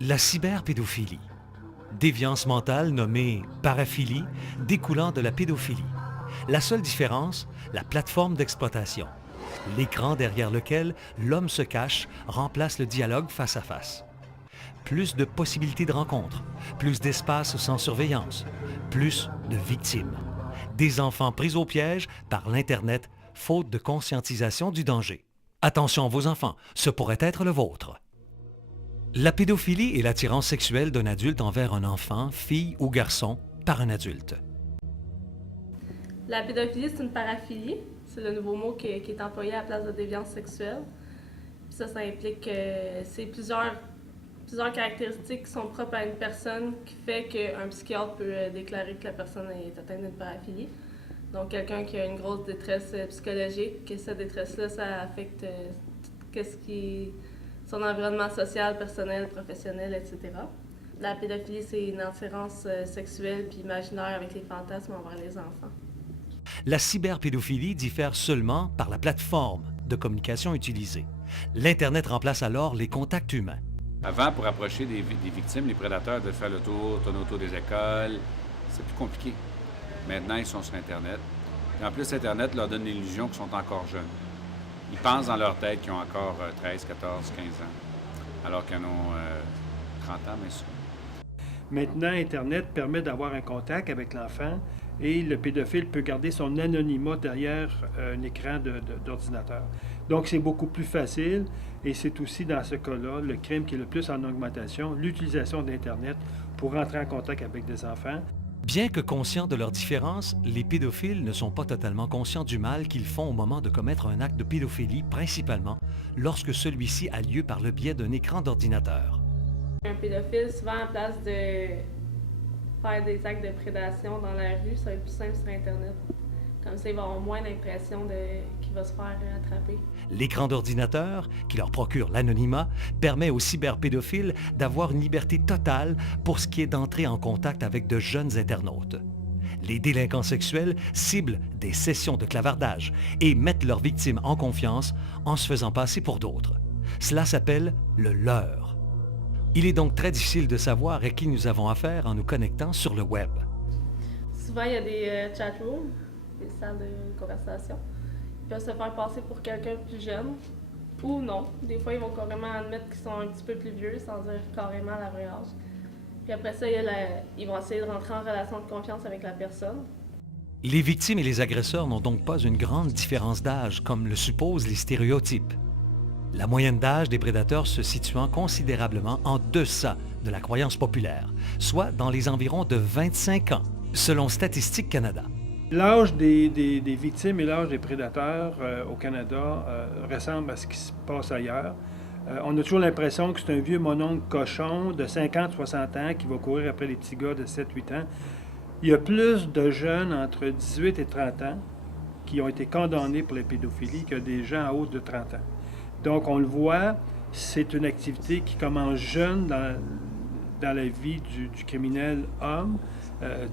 La cyberpédophilie, déviance mentale nommée paraphilie découlant de la pédophilie. La seule différence, la plateforme d'exploitation. L'écran derrière lequel l'homme se cache remplace le dialogue face à face. Plus de possibilités de rencontres, plus d'espace sans surveillance, plus de victimes. Des enfants pris au piège par l'Internet, faute de conscientisation du danger. Attention vos enfants, ce pourrait être le vôtre. La pédophilie est l'attirance sexuelle d'un adulte envers un enfant, fille ou garçon, par un adulte. La pédophilie, c'est une paraphilie. C'est le nouveau mot qui est employé à la place de déviance sexuelle. Puis ça implique que c'est plusieurs caractéristiques qui sont propres à une personne qui fait qu'un psychiatre peut déclarer que la personne est atteinte d'une paraphilie. Donc, quelqu'un qui a une grosse détresse psychologique, que cette détresse-là, ça affecte son environnement social, personnel, professionnel, etc. La pédophilie, c'est une attirance sexuelle puis imaginaire avec les fantasmes envers les enfants. La cyberpédophilie diffère seulement par la plateforme de communication utilisée. L'Internet remplace alors les contacts humains. Avant, pour approcher des victimes, les prédateurs devaient faire le tour, tourner autour des écoles. C'est plus compliqué. Maintenant, ils sont sur Internet. Et en plus, Internet leur donne l'illusion qu'ils sont encore jeunes. Ils pensent dans leur tête qu'ils ont encore 13, 14, 15 ans, alors qu'ils en ont 30 ans, mais souvent. Maintenant, Internet permet d'avoir un contact avec l'enfant et le pédophile peut garder son anonymat derrière un écran d'ordinateur. Donc, c'est beaucoup plus facile et c'est aussi, dans ce cas-là, le crime qui est le plus en augmentation, l'utilisation d'Internet pour entrer en contact avec des enfants. Bien que conscients de leurs différences, les pédophiles ne sont pas totalement conscients du mal qu'ils font au moment de commettre un acte de pédophilie, principalement lorsque celui-ci a lieu par le biais d'un écran d'ordinateur. Un pédophile, souvent, en place de faire des actes de prédation dans la rue, ça va être plus simple sur Internet. Comme ça, il va avoir moins l'impression qu'il va se faire attraper. L'écran d'ordinateur, qui leur procure l'anonymat, permet aux cyberpédophiles d'avoir une liberté totale pour ce qui est d'entrer en contact avec de jeunes internautes. Les délinquants sexuels ciblent des sessions de clavardage et mettent leurs victimes en confiance en se faisant passer pour d'autres. Cela s'appelle le leurre. Il est donc très difficile de savoir à qui nous avons affaire en nous connectant sur le web. Souvent, il y a des chatrooms, des salles de conversation. Ils peuvent se faire passer pour quelqu'un de plus jeune ou non. Des fois, ils vont carrément admettre qu'ils sont un petit peu plus vieux sans dire carrément la vraie âge. Puis après ça, ils vont essayer de rentrer en relation de confiance avec la personne. Les victimes et les agresseurs n'ont donc pas une grande différence d'âge, comme le supposent les stéréotypes. La moyenne d'âge des prédateurs se situant considérablement en deçà de la croyance populaire, soit dans les environs de 25 ans, selon Statistique Canada. L'âge des victimes et l'âge des prédateurs au Canada ressemble à ce qui se passe ailleurs. On a toujours l'impression que c'est un vieux mononcle cochon de 50-60 ans qui va courir après les petits gars de 7-8 ans. Il y a plus de jeunes entre 18 et 30 ans qui ont été condamnés pour la pédophilie que des gens à haut de 30 ans. Donc, on le voit, c'est une activité qui commence jeune dans la vie du criminel homme,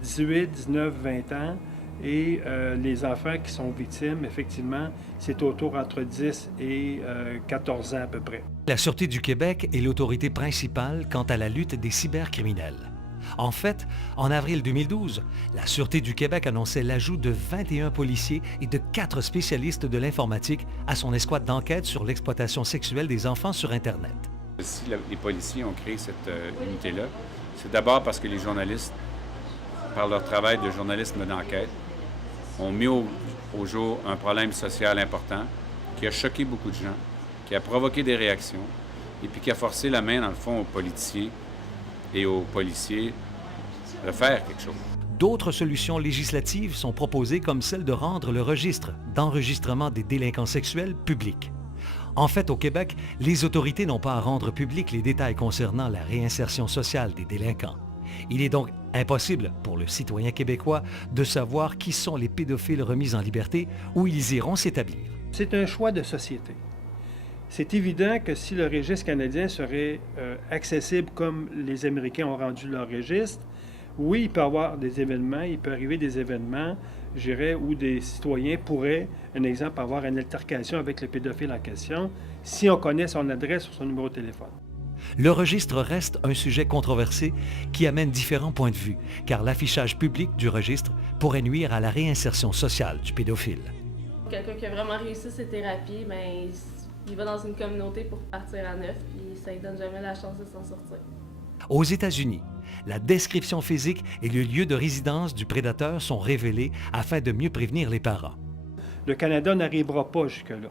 18, 19, 20 ans. Et les enfants qui sont victimes, effectivement, c'est autour entre 10 et 14 ans à peu près. La Sûreté du Québec est l'autorité principale quant à la lutte des cybercriminels. En fait, en avril 2012, la Sûreté du Québec annonçait l'ajout de 21 policiers et de 4 spécialistes de l'informatique à son escouade d'enquête sur l'exploitation sexuelle des enfants sur Internet. Si les policiers ont créé cette unité-là, c'est d'abord parce que les journalistes, par leur travail de journalisme d'enquête, ont mis au jour un problème social important qui a choqué beaucoup de gens, qui a provoqué des réactions et puis qui a forcé la main, dans le fond, aux politiciens et aux policiers de faire quelque chose. D'autres solutions législatives sont proposées comme celle de rendre le registre d'enregistrement des délinquants sexuels public. En fait, au Québec, les autorités n'ont pas à rendre publics les détails concernant la réinsertion sociale des délinquants. Il est donc impossible pour le citoyen québécois de savoir qui sont les pédophiles remis en liberté où ils iront s'établir. C'est un choix de société. C'est évident que si le registre canadien serait accessible comme les Américains ont rendu leur registre, oui, il peut y avoir des événements, il peut arriver des événements je dirais, où des citoyens pourraient, un exemple, avoir une altercation avec le pédophile en question si on connaît son adresse ou son numéro de téléphone. Le registre reste un sujet controversé qui amène différents points de vue, car l'affichage public du registre pourrait nuire à la réinsertion sociale du pédophile. Quelqu'un qui a vraiment réussi ses thérapies, ben, il va dans une communauté pour partir à neuf, puis ça ne donne jamais la chance de s'en sortir. Aux États-Unis, la description physique et le lieu de résidence du prédateur sont révélés afin de mieux prévenir les parents. Le Canada n'arrivera pas jusque-là.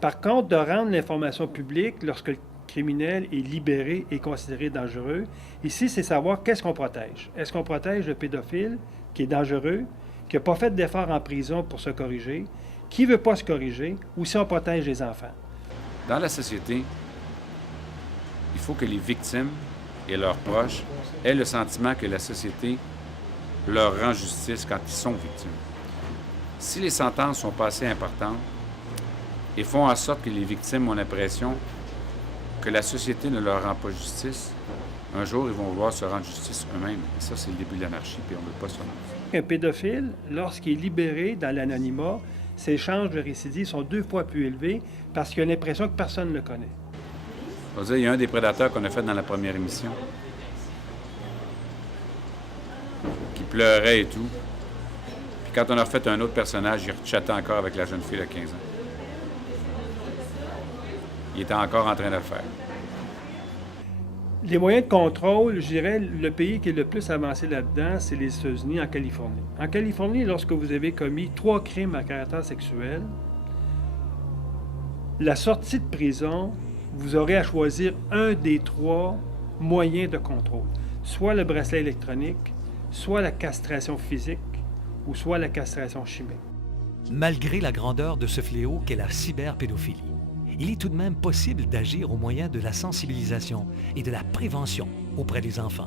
Par contre, de rendre l'information publique lorsque le criminel est libéré et considéré dangereux, ici, c'est savoir qu'est-ce qu'on protège. Est-ce qu'on protège le pédophile qui est dangereux, qui n'a pas fait d'effort en prison pour se corriger, qui ne veut pas se corriger, ou si on protège les enfants? Dans la société, il faut que les victimes et leurs proches aient le sentiment que la société leur rend justice quand ils sont victimes. Si les sentences sont pas assez importantes et font en sorte que les victimes ont l'impression que la société ne leur rend pas justice, un jour, ils vont vouloir se rendre justice eux-mêmes. Et ça, c'est le début de l'anarchie, puis on ne veut pas ça. Un pédophile, lorsqu'il est libéré dans l'anonymat, ses chances de récidive sont 2 fois plus élevées parce qu'il a l'impression que personne ne le connaît. On va dire, il y a un des prédateurs qu'on a fait dans la première émission qui pleurait et tout. Puis quand on a refait un autre personnage, il chattait encore avec la jeune fille de 15 ans. Il était encore en train de le faire. Les moyens de contrôle, je dirais, le pays qui est le plus avancé là-dedans, c'est les États-Unis, en Californie. En Californie, lorsque vous avez commis 3 crimes à caractère sexuel, la sortie de prison, vous aurez à choisir un des 3 moyens de contrôle. Soit le bracelet électronique, soit la castration physique, ou soit la castration chimique. Malgré la grandeur de ce fléau qu'est la cyberpédophilie, il est tout de même possible d'agir au moyen de la sensibilisation et de la prévention auprès des enfants.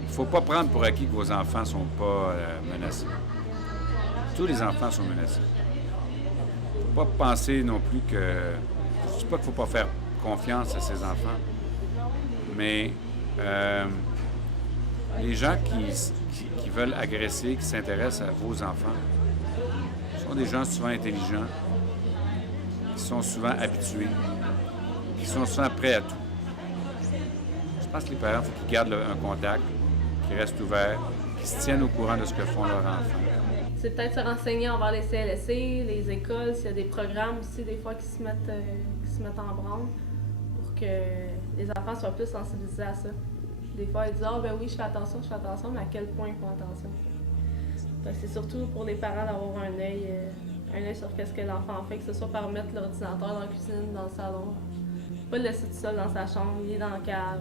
Il ne faut pas prendre pour acquis que vos enfants ne sont pas menacés. Tous les enfants sont menacés. Il ne faut pas penser non plus que... Je ne dis pas qu'il ne faut pas faire confiance à ses enfants, mais les gens qui veulent agresser, qui s'intéressent à vos enfants, sont des gens souvent intelligents, qui sont souvent habitués, qui sont souvent prêts à tout. Je pense que les parents, il faut qu'ils gardent un contact, qu'ils restent ouverts, qu'ils se tiennent au courant de ce que font leurs enfants. C'est peut-être se renseigner envers les CLSC, les écoles, s'il y a des programmes aussi, des fois, qui se mettent en branle pour que les enfants soient plus sensibilisés à ça. Des fois, ils disent « Ah, ben oui, je fais attention, mais à quel point ils font attention? » C'est surtout pour les parents d'avoir un œil sur qu'est-ce que l'enfant fait, que ce soit par mettre l'ordinateur dans la cuisine, dans le salon. Pas le laisser tout seul dans sa chambre, ni dans la cave,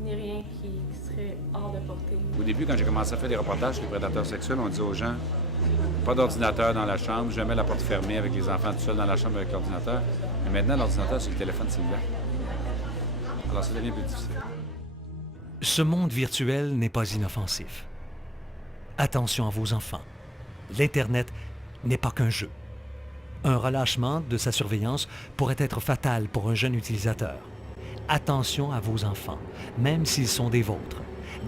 ni rien qui serait hors de portée. Au début, quand j'ai commencé à faire des reportages sur les prédateurs sexuels, on disait aux gens pas d'ordinateur dans la chambre, jamais la porte fermée avec les enfants tout seuls dans la chambre avec l'ordinateur. Mais maintenant, l'ordinateur, c'est le téléphone cellulaire. Alors, ça devient plus difficile. Ce monde virtuel n'est pas inoffensif. Attention à vos enfants. L'Internet n'est pas qu'un jeu. Un relâchement de sa surveillance pourrait être fatal pour un jeune utilisateur. Attention à vos enfants, même s'ils sont des vôtres.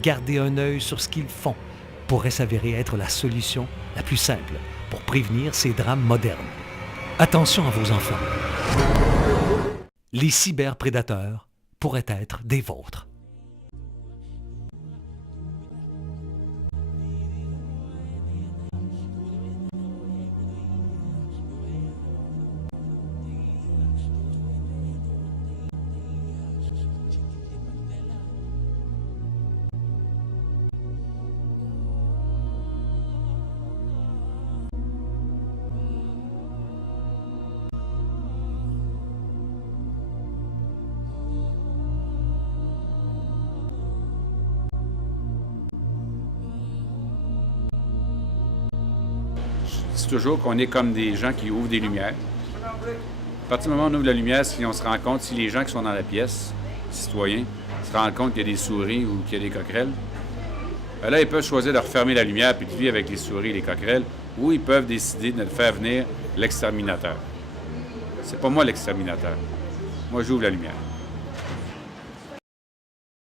Gardez un œil sur ce qu'ils font pourrait s'avérer être la solution la plus simple pour prévenir ces drames modernes. Attention à vos enfants. Les cyberprédateurs pourraient être des vôtres. Je dis toujours qu'on est comme des gens qui ouvrent des lumières. À partir du moment où on ouvre la lumière, si on se rend compte, si les gens qui sont dans la pièce, les citoyens, se rendent compte qu'il y a des souris ou qu'il y a des coquerelles, là, ils peuvent choisir de refermer la lumière puis de vivre avec les souris et les coquerelles, ou ils peuvent décider de faire venir l'exterminateur. C'est pas moi l'exterminateur. Moi, j'ouvre la lumière.